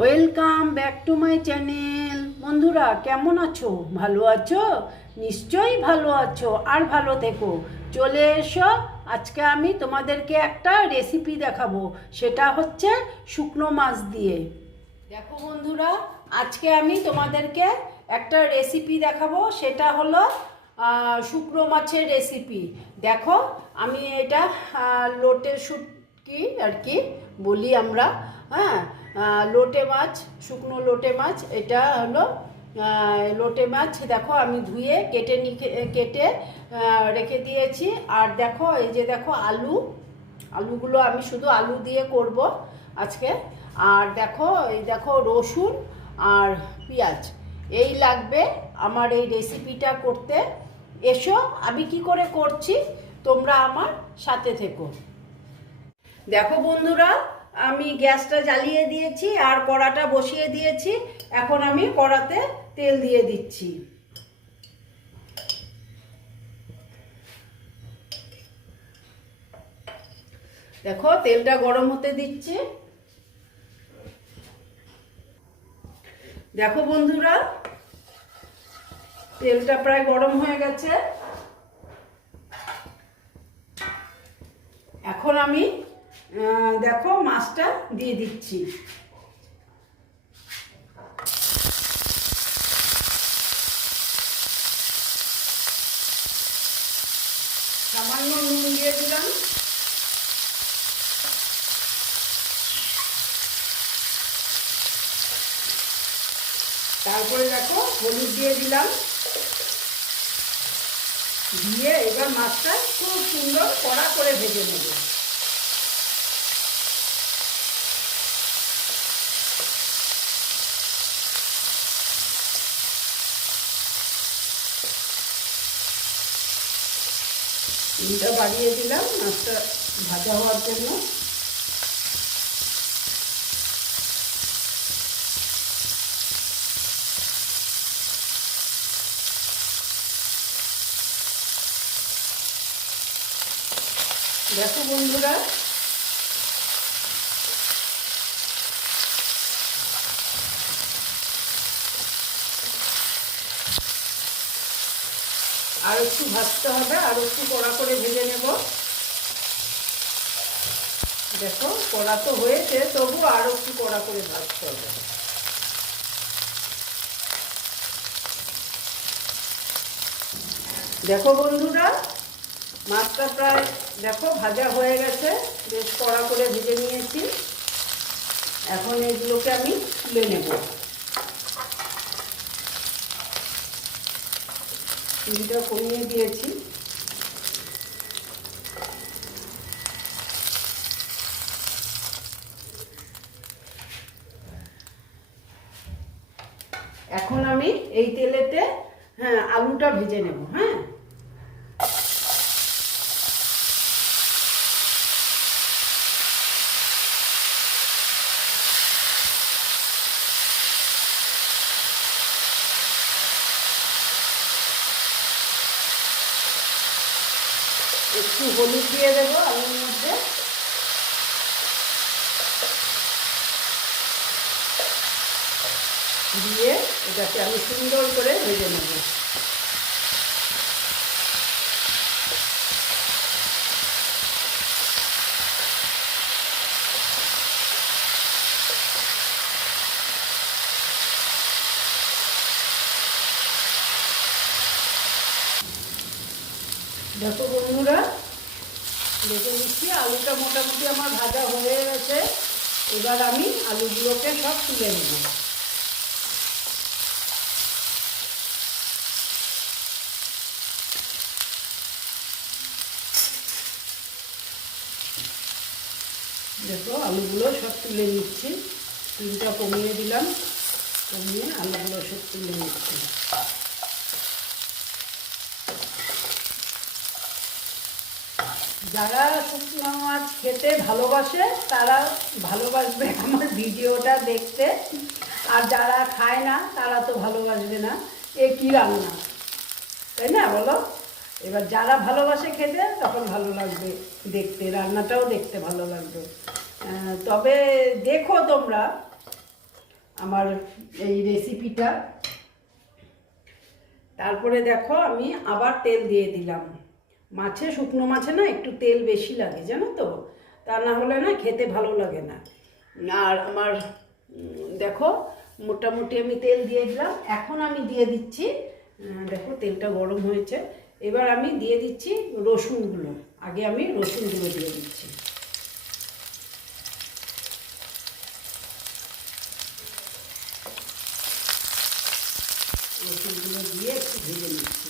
Welcome back to my channel. বন্ধুরা কেমন আছো? ভালো আছো? নিশ্চয়ই ভালো আছো, আর ভালো থেকো। চলে এসো, আজকে আমি তোমাদেরকে একটা রেসিপি দেখাবো। সেটা হচ্ছে শুকনো মাছ দিয়ে। দেখো বন্ধুরা, আজকে আমি তোমাদেরকে একটা রেসিপি দেখাবো। সেটা হলো শুকনো মাছের রেসিপি। দেখো, আমি এটা লোটে শুটকি আর কি বলি আমরা। হ্যাঁ, লোটে মাছ, শুকনো লোটে মাছ। এটা হলো লোটে মাছ। দেখো, আমি ধুয়ে কেটে রেখে দিয়েছি। আর দেখো, এই যে দেখো আলুগুলো আমি শুধু আলু দিয়ে করব আজকে। আর দেখো, এই দেখো রসুন আর পেঁয়াজ এই লাগবে আমার এই রেসিপিটা করতে। এসো, আমি কি করে করছি তোমরা আমার সাথে থেকো। দেখো বন্ধুরা, আমি গ্যাসটা জ্বালিয়ে দিয়েছি আর কড়াটা বসিয়ে দিয়েছি। এখন আমি কড়াতে তেল দিয়ে দিচ্ছি। দেখো, তেলটা গরম হতে দিচ্ছি। দেখো বন্ধুরা, তেলটা প্রায় গরম হয়ে গেছে। এখন আমি দেখো মাছটা দিয়ে দিচ্ছি। সামান্য নুন দিয়ে দিলাম। তারপরে দেখো হলুদ দিয়ে দিলাম। দিয়ে এবার মাছটা খুব সুন্দর কড়া করে ভেজে নেব। চিনিটা বাড়িয়ে দিলাম মাছটা ভাজা হওয়ার জন্য। দেখো বন্ধুরা, আর একটু ভাজতে হবে, আর একটু কড়া করে ভেজে নেব। দেখো, কড়া তো হয়েছে, তবু আর একটু কড়া করে ভাজতে হবে। দেখো বন্ধুরা, মাছটা প্রায় দেখো ভাজা হয়ে গেছে, বেশ কড়া করে ভেজে নিয়েছি। এখন এগুলোকে আমি তুলে নেব। চিনিটা কমিয়ে দিয়েছি। এখন আমি এই তেলেতে আলুটা ভেজে নেব। হ্যাঁ, একটু হলুদ দিয়ে দেবো আলুর মধ্যে। দিয়ে এটাকে আমি সুন্দর করে ভেজে নেব। দেখো বন্ধুরা, দেখে নিচ্ছি আলুটা মোটামুটি আমার ভাজা হয়ে গেছে। এবার আমি আলুগুলোকে সব তুলে নেব। দেখো, আলুগুলো সব তুলে নিচ্ছি। তিনটা কমিয়ে দিলাম, কমিয়ে আলুগুলো সব তুলে নিচ্ছি। যারা শুকনো মাছ খেতে ভালোবাসে তারা ভালোবাসবে আমার ভিডিওটা দেখতে, আর যারা খায় না তারা তো ভালোবাসবে না। এ কী রান্না, তাই না বলো? এবার যারা ভালোবাসে খেতে তখন ভালো লাগবে দেখতে, রান্নাটাও দেখতে ভালো লাগবে। তবে দেখো তোমরা, আমার এই রেসিপিটা। তারপরে দেখো আমি আবার তেল দিয়ে দিলাম। মাছে, শুকনো মাছে না একটু তেল বেশি লাগে জানো তো, তা না হলে না খেতে ভালো লাগে না। আর আমার দেখো মোটামুটি আমি তেল দিয়ে দিলাম। এখন আমি দিয়ে দিচ্ছি, দেখো তেলটা গরম হয়েছে, এবার আমি দিয়ে দিচ্ছি রসুনগুলো। আগে আমি রসুনগুলো দিয়ে দিচ্ছি। রসুনগুলো দিয়ে একটু ভেজে নিচ্ছি।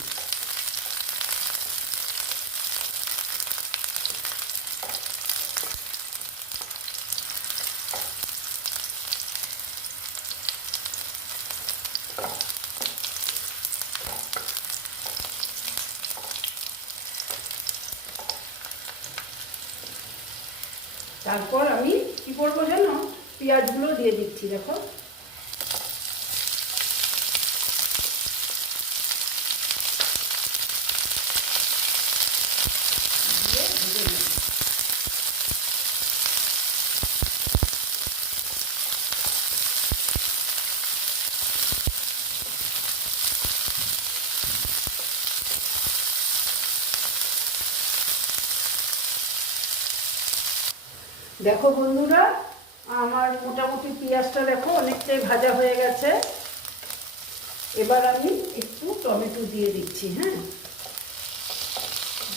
তারপর আমি কি করবো জানো, পেঁয়াজগুলো দিয়ে দিচ্ছি। দেখো দিয়ে ভেজে নেব। দেখো বন্ধুরা, আমার মোটামুটি পেঁয়াজটা দেখো অনেকটাই ভাজা হয়ে গেছে। এবার আমি একটু টমেটো দিয়ে দিচ্ছি। হ্যাঁ,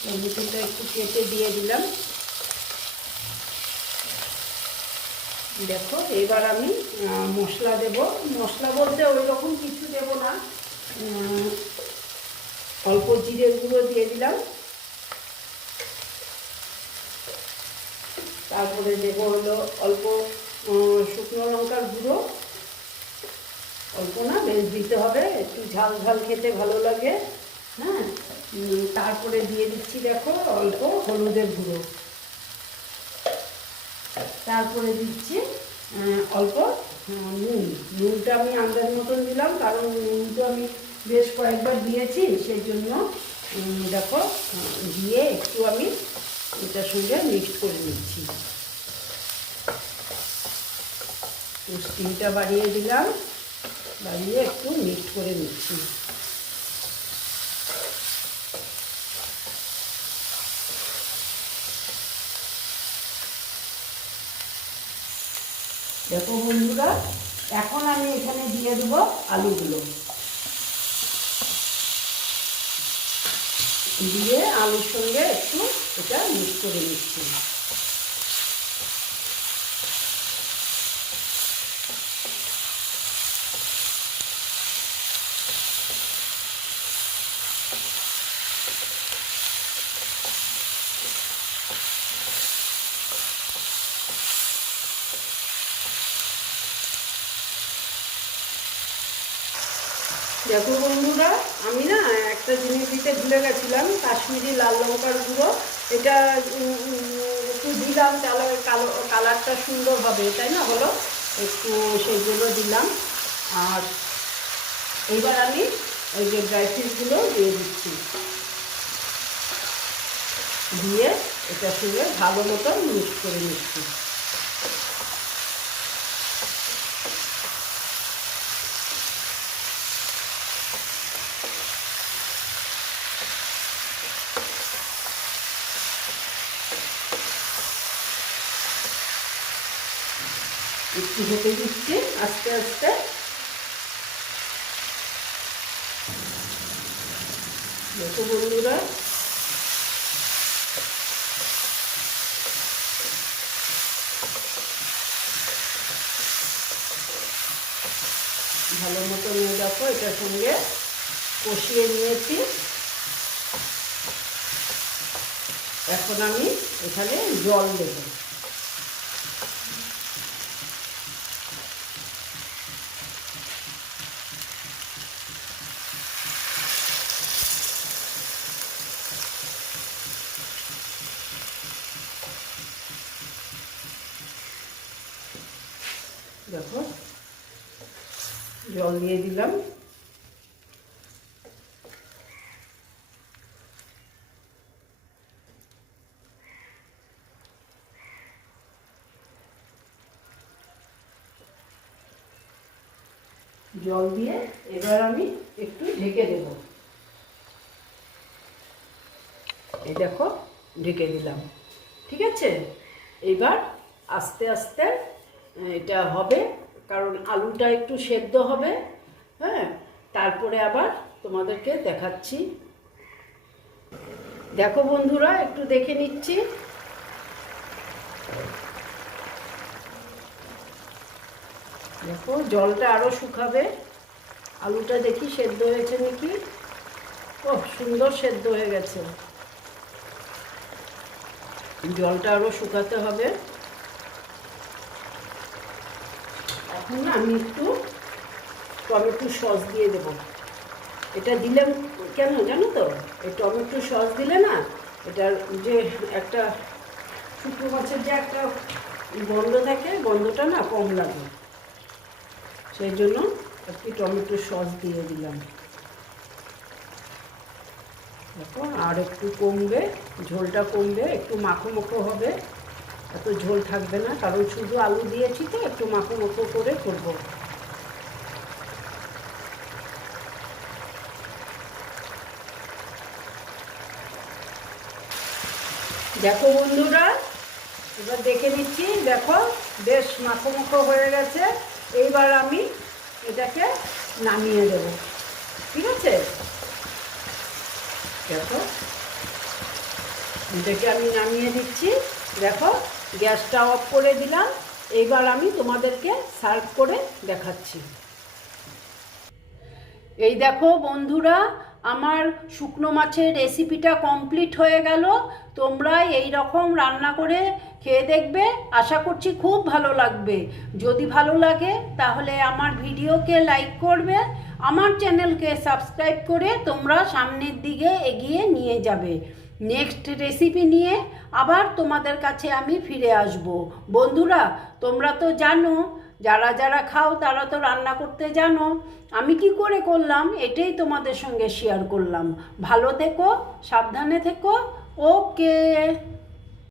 টমেটোটা একটু কেটে দিয়ে দিলাম। দেখো এবার আমি মশলা দেব। মশলা বলতে ওই রকম কিছু দেব না, অল্প জিরে গুঁড়ো দিয়ে দিলাম। তারপরে দেবো হলো অল্প শুকনো লঙ্কার গুঁড়ো, অল্প না বেশ দিতে হবে, একটু ঝাল ঝাল খেতে ভালো লাগে। হ্যাঁ, তারপরে দিয়ে দিচ্ছি দেখো অল্প হলুদের গুঁড়ো। তারপরে দিচ্ছি অল্প নুন। নুনটা আমি আন্দাজ মতন দিলাম, কারণ নুনটা আমি বেশ কয়েকবার দিয়েছি, সেই জন্য দেখো দিয়ে একটু আমি এটার সঙ্গে মিক্সড করে নিচ্ছি। স্টিমটা বাড়িয়ে দিলাম, বাড়িয়ে একটু মিক্সড করে নিচ্ছি। দেখো বন্ধুরা, এখন আমি এখানে দিয়ে দেবো আলুগুলো। দিয়ে আলুর সঙ্গে একটু এটা মিক্স করে নিচ্ছি। দেখো বন্ধুরা, আমি না একটা জিনিস দিতে ভুলে গেছিলাম, কাশ্মীরি লাল লঙ্কার গুঁড়ো। এটা একটু দিলাম, তাহলে কালারটা সুন্দর হবে, তাই না বলো, একটু সেই জন্য দিলাম। আর এইবার আমি ওই যে ড্রাই ফ্রুটগুলো দিয়ে দিচ্ছি, দিয়ে এটার সঙ্গে ভালো মতন মিক্স করে নিচ্ছি। একটু হতে দিচ্ছি আস্তে আস্তে। দেখো বন্ধুরা, ভালো মতো নিয়ে দেখো এটার সঙ্গে কষিয়ে নিয়েছি। এখন আমি এখানে জল দেব। দেখো জল দিয়ে দিলাম। জল দিয়ে এবার আমি একটু ঢেকে দেব। এই দেখো ঢেকে দিলাম, ঠিক আছে। এবার আস্তে আস্তে এটা হবে, কারণ আলুটা একটু সেদ্ধ হবে। হ্যাঁ, তারপরে আবার তোমাদেরকে দেখাচ্ছি। দেখো বন্ধুরা, একটু দেখে নিচ্ছি। দেখো জলটা আরও শুকাবে, আলুটা দেখি সেদ্ধ হয়েছে নাকি। ও সুন্দর সেদ্ধ হয়ে গেছে। জলটা আরও শুকাতে হবে। এখন না আমি একটু টমেটো সস দিয়ে দেবো। এটা দিলে কেন জানো তো, এই টমেটো সস দিলে না এটার যে একটা শুকনো মাছের যে একটা গন্ধ থাকে, গন্ধটা না কম লাগে, সেই জন্য একটু টমেটো সস দিয়ে দিলাম। দেখো আর একটু কমবে, ঝোলটা কমবে, একটু মাখো মাখো হবে, এত ঝোল থাকবে না, কারণ শুধু আলু দিয়েছি তো, একটু মাখো মাখো করে করবো। দেখো বন্ধুরা, এবার দেখে নিচ্ছি, দেখো বেশ মাখো মাখো হয়ে গেছে। এইবার আমি এটাকে নামিয়ে দেব, ঠিক আছে। দেখো এটাকে আমি নামিয়ে দিচ্ছি। দেখো গ্যাসটা অফ করে দিলাম। এইবার আমি তোমাদেরকে সার্ভ করে দেখাচ্ছি। এই দেখো বন্ধুরা, আমার শুকনো মাছের রেসিপিটা কমপ্লিট হয়ে গেল। তোমরা এই রকম রান্না করে খেয়ে দেখবে, আশা করছি খুব ভালো লাগবে। যদি ভালো লাগে তাহলে আমার ভিডিওকে লাইক করবে, আমার চ্যানেলকে সাবস্ক্রাইব করে তোমরা সামনের দিকে এগিয়ে নিয়ে যাবে। নেক্সট রেসিপি নিয়ে আবার তোমাদের কাছে আমি ফিরে আসব। বন্ধুরা, তোমরা তো জানো, যারা যারা খাও তারা তো রান্না করতে জানো। আমি কি করে করলাম এটাই তোমাদের সঙ্গে শেয়ার করলাম। ভালো থেকো, সাবধানে থেকো। ওকে।